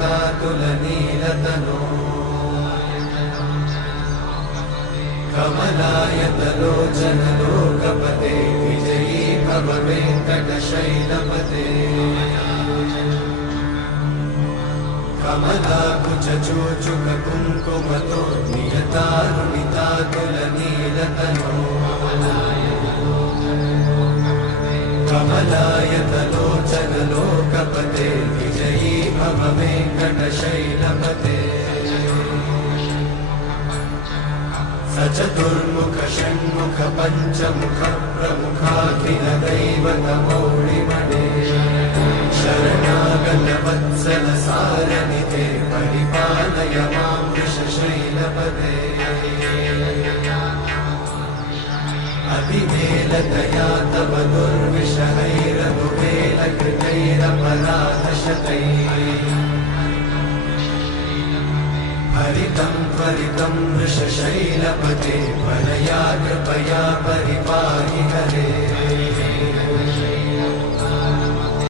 कमलायतलोचनलोकपते कमलायतलोचनलोकपते विजयी भव वेङ्कटशैलपते कमलाकुचूचुककुङ्कुमतो नियतारुणितातुलनीलतनो कमलायतलोचनलोकपते विजयी भव वेङ्कटशैलपते सचतुर्मुख षण्मुख पञ्चमुख प्रमुखाखिलदैवतमौळिमणे शरणागतवत्सल सारनिधे परिपालय मां वृषशैलपते अतिवेलतया तव दुर्विषहैरनुवेलकृतैरपराधशतैः हरितं त्वरितं वृषशैलपते वरया कृपया परिपाहि हरे।